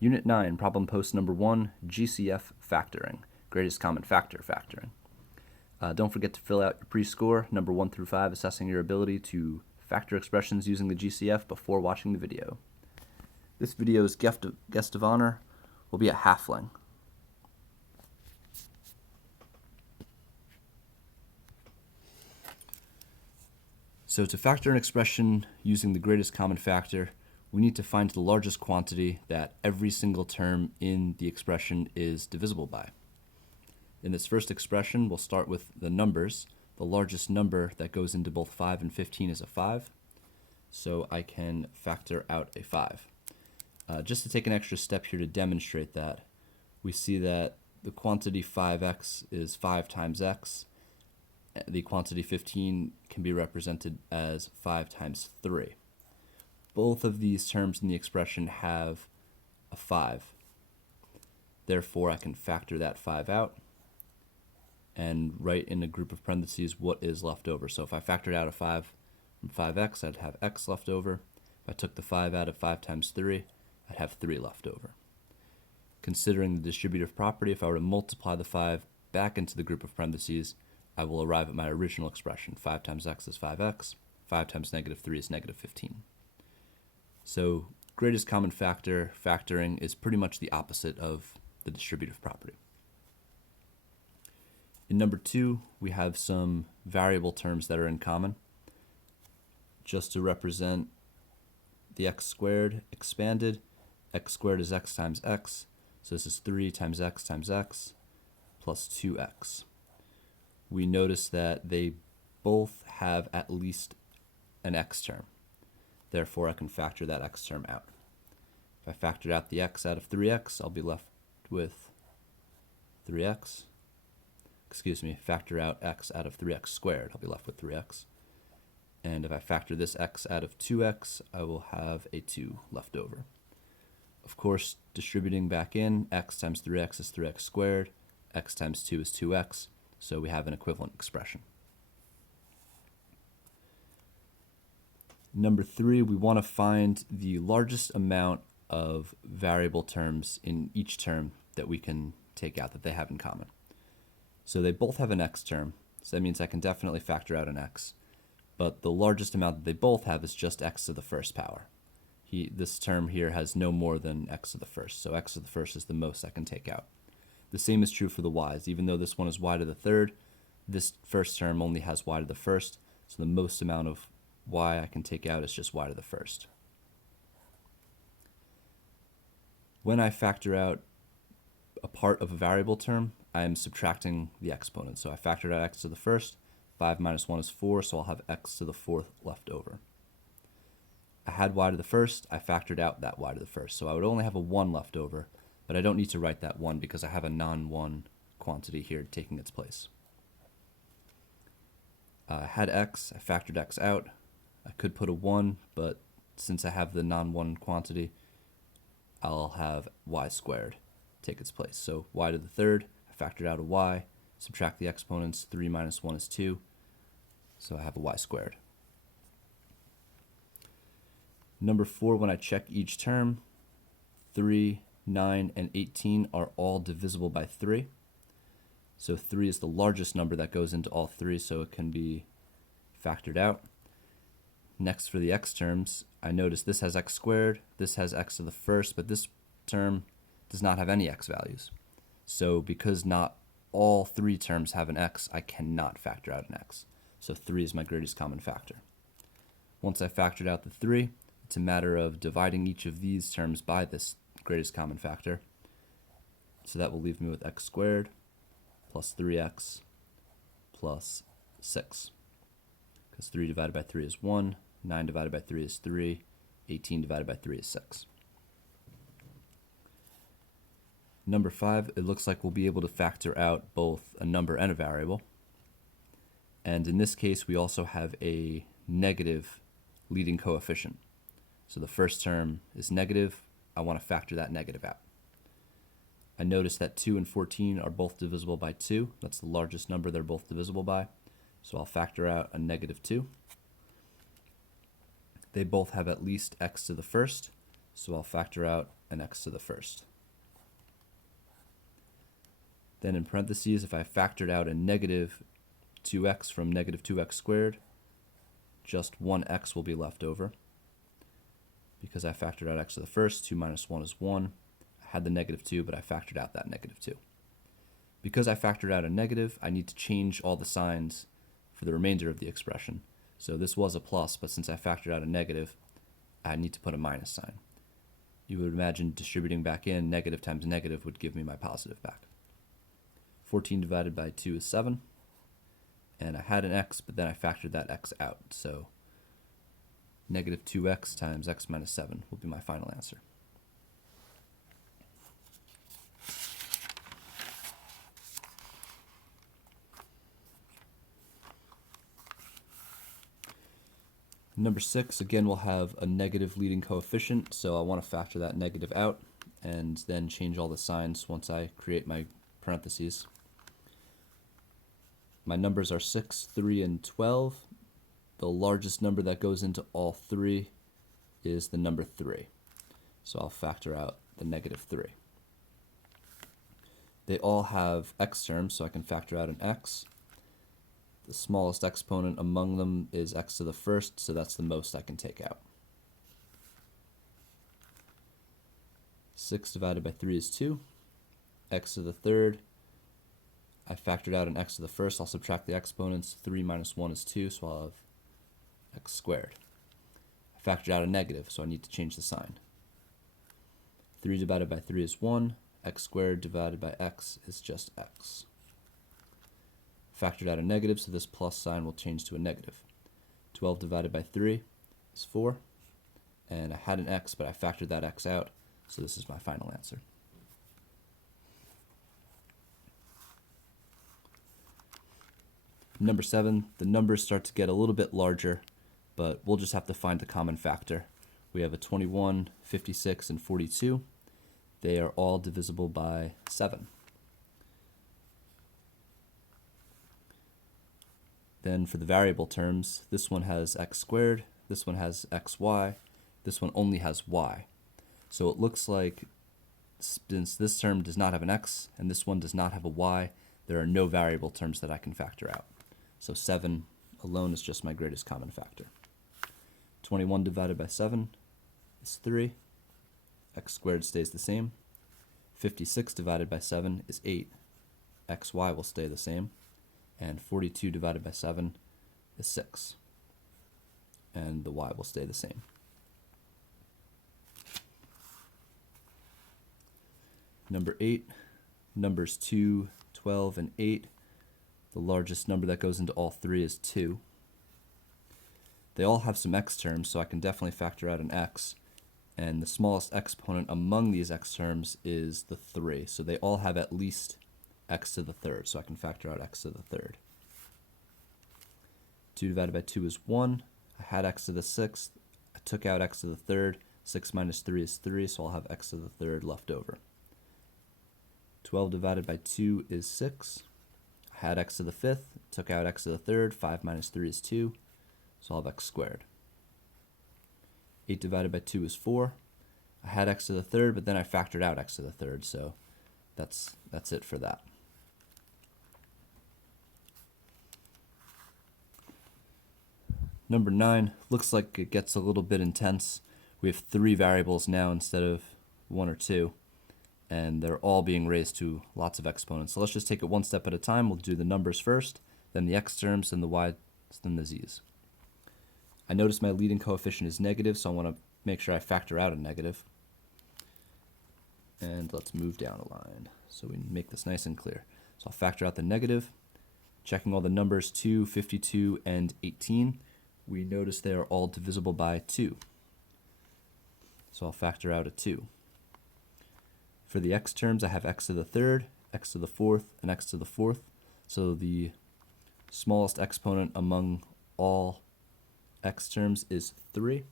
Unit 9, problem post number 1, GCF Factoring, greatest common factor factoring. Don't forget to fill out your pre-score, number 1 through 5, assessing your ability to factor expressions using the GCF before watching the video. This video's guest of honor will be a halfling. So to factor an expression using the greatest common factor, we need to find the largest quantity that every single term in the expression is divisible by. In this first expression, we'll start with the numbers. The largest number that goes into both 5 and 15 is a 5, so I can factor out a 5. Just to take an extra step here to demonstrate that, we see that the quantity 5x is 5 times x. The quantity 15 can be represented as 5 times 3. Both of these terms in the expression have a 5. Therefore, I can factor that 5 out and write in a group of parentheses what is left over. So if I factored out a 5 from 5x, I'd have x left over. If I took the 5 out of 5 times 3, I'd have 3 left over. Considering the distributive property, if I were to multiply the 5 back into the group of parentheses, I will arrive at my original expression. 5 times x is 5x. 5 times negative 3 is negative 15. So greatest common factor factoring is pretty much the opposite of the distributive property. In number 2, we have some variable terms that are in common. Just to represent the x squared expanded, x squared is x times x. So this is 3 times x plus 2x. We notice that they both have at least an x term. Therefore, I can factor that x term out. If I factored out the x out of 3x, I'll be left with 3x. Factor out x out of 3x squared, I'll be left with 3x. And if I factor this x out of 2x, I will have a 2 left over. Of course, distributing back in, x times 3x is 3x squared, x times 2 is 2x, so we have an equivalent expression. Number 3, we want to find the largest amount of variable terms in each term that we can take out, that they have in common. So they both have an x term, so that means I can definitely factor out an x. But the largest amount that they both have is just x to the first power. This term here has no more than x to the first, so x to the first is the most I can take out. The same is true for the y's. Even though this one is y to the third, this first term only has y to the first, so the most amount of y I can take out is just y to the first. When I factor out a part of a variable term, I am subtracting the exponent. So I factored out x to the first, 5 minus 1 is 4, so I'll have x to the fourth left over. I had y to the first, I factored out that y to the first, so I would only have a 1 left over, but I don't need to write that 1 because I have a non-1 quantity here taking its place. I had x, I factored x out. I could put a 1, but since I have the non-1 quantity, I'll have y squared take its place. So y to the third, I factored out a y, subtract the exponents, 3 minus 1 is 2, so I have a y squared. Number 4, when I check each term, 3, 9, and 18 are all divisible by 3. So 3 is the largest number that goes into all 3, so it can be factored out. Next, for the x terms, I notice this has x squared, this has x to the first, but this term does not have any x values. So because not all 3 terms have an x, I cannot factor out an x. So 3 is my greatest common factor. Once I factored out the 3, it's a matter of dividing each of these terms by this greatest common factor. So that will leave me with x squared plus 3x plus 6. Because 3 divided by 3 is 1, 9 divided by 3 is 3, 18 divided by 3 is 6. Number 5, it looks like we'll be able to factor out both a number and a variable. And in this case, we also have a negative leading coefficient. So the first term is negative. I want to factor that negative out. I notice that 2 and 14 are both divisible by 2. That's the largest number they're both divisible by. So I'll factor out a negative 2. They both have at least x to the first, so I'll factor out and x to the first. Then in parentheses, if I factored out a negative 2x from negative 2x squared, just 1x will be left over. Because I factored out x to the first, 2 minus 1 is 1. I had the negative 2, but I factored out that negative 2. Because I factored out a negative, I need to change all the signs for the remainder of the expression. So this was a plus, but since I factored out a negative, I need to put a minus sign. You would imagine distributing back in, negative times negative would give me my positive back. 14 divided by 2 is 7. And I had an x, but then I factored that x out. So negative 2x times x minus 7 will be my final answer. Number 6, again, we'll have a negative leading coefficient, so I want to factor that negative out and then change all the signs once I create my parentheses. My numbers are 6, 3, and 12. The largest number that goes into all three is the number 3. So I'll factor out the negative 3. They all have x terms, so I can factor out an x. The smallest exponent among them is x to the first, so that's the most I can take out. 6 divided by 3 is 2. X to the third. I factored out an x to the first. I'll subtract the exponents. 3 minus 1 is 2, so I'll have x squared. I factored out a negative, so I need to change the sign. 3 divided by 3 is 1. X squared divided by x is just x. Factored out a negative, so this plus sign will change to a negative. 12 divided by 3 is 4. And I had an x, but I factored that x out, so this is my final answer. Number 7, the numbers start to get a little bit larger, but we'll just have to find the common factor. We have a 21, 56, and 42. They are all divisible by 7. Then for the variable terms, this one has x squared, this one has xy, this one only has y. So it looks like since this term does not have an x and this one does not have a y, there are no variable terms that I can factor out. So 7 alone is just my greatest common factor. 21 divided by 7 is 3. X squared stays the same. 56 divided by 7 is 8. Xy will stay the same. And 42 divided by 7 is 6. And the y will stay the same. Number 8, numbers 2, 12, and 8. The largest number that goes into all three is 2. They all have some x terms, so I can definitely factor out an x. And the smallest exponent among these x terms is the 3. So they all have at least x to the third, so I can factor out x to the third. 2 divided by 2 is 1. I had x to the sixth. I took out x to the third. 6 minus 3 is 3, so I'll have x to the third left over. 12 divided by 2 is 6. I had x to the fifth. Took out x to the third. 5 minus 3 is 2, so I'll have x squared. 8 divided by 2 is 4. I had x to the third, but then I factored out x to the third, so that's it for that. Number 9 looks like it gets a little bit intense. We have 3 variables now instead of 1 or 2, and they're all being raised to lots of exponents. So let's just take it one step at a time. We'll do the numbers first, then the x terms, then the y, then the z's. I notice my leading coefficient is negative, so I want to make sure I factor out a negative. And let's move down a line so we make this nice and clear. So I'll factor out the negative. Checking all the numbers 2, 52, and 18, we notice they are all divisible by 2. So I'll factor out a 2. For the x terms, I have x to the third, x to the fourth, and x to the fourth. So the smallest exponent among all x terms is 3.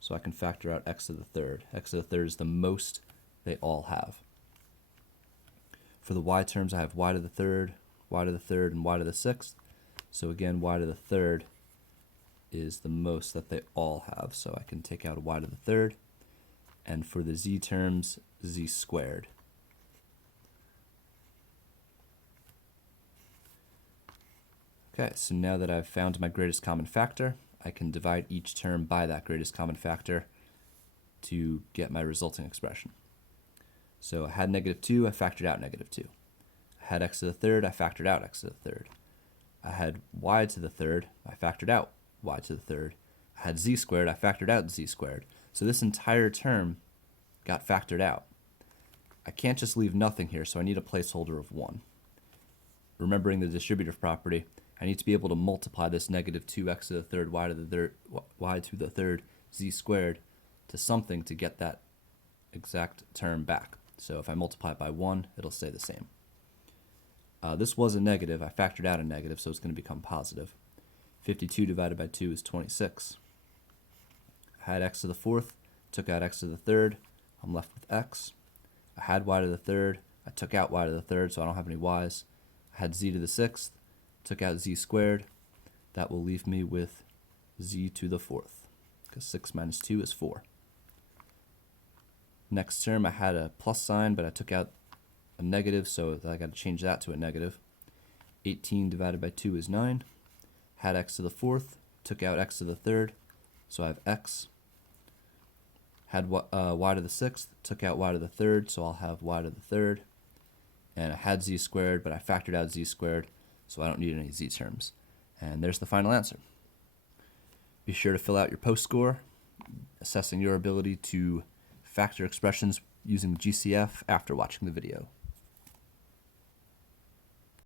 So I can factor out x to the third. X to the third is the most they all have. For the y terms, I have y to the third, and y to the sixth. So again, y to the third is the most that they all have. So I can take out a y to the third. and for the z terms, z squared. Okay, so now that I've found my greatest common factor, I can divide each term by that greatest common factor to get my resulting expression. So I had -2, I factored out -2. I had x to the third, I factored out x to the third. I had y to the third, I factored out y to the third. I had z squared, I factored out z squared. So this entire term got factored out. I can't just leave nothing here, so I need a placeholder of 1. Remembering the distributive property, I need to be able to multiply this -2x to the third, y to the third, z squared to something to get that exact term back. So if I multiply it by 1, it'll stay the same. This was a negative. I factored out a negative, so it's going to become positive. 52 divided by 2 is 26. I had x to the fourth, took out x to the third. I'm left with x. I had y to the third. I took out y to the third, so I don't have any y's. I had z to the sixth, took out z squared. That will leave me with z to the fourth, because 6 minus 2 is 4. Next term, I had a plus sign, but I took out a negative, so I got to change that to a negative. 18 divided by 2 is 9. Had x to the fourth, took out x to the third, so I have x. Had y to the sixth, took out y to the third, so I'll have y to the third. And I had z squared, but I factored out z squared, so I don't need any z terms. And there's the final answer. Be sure to fill out your post score, assessing your ability to factor expressions using GCF after watching the video.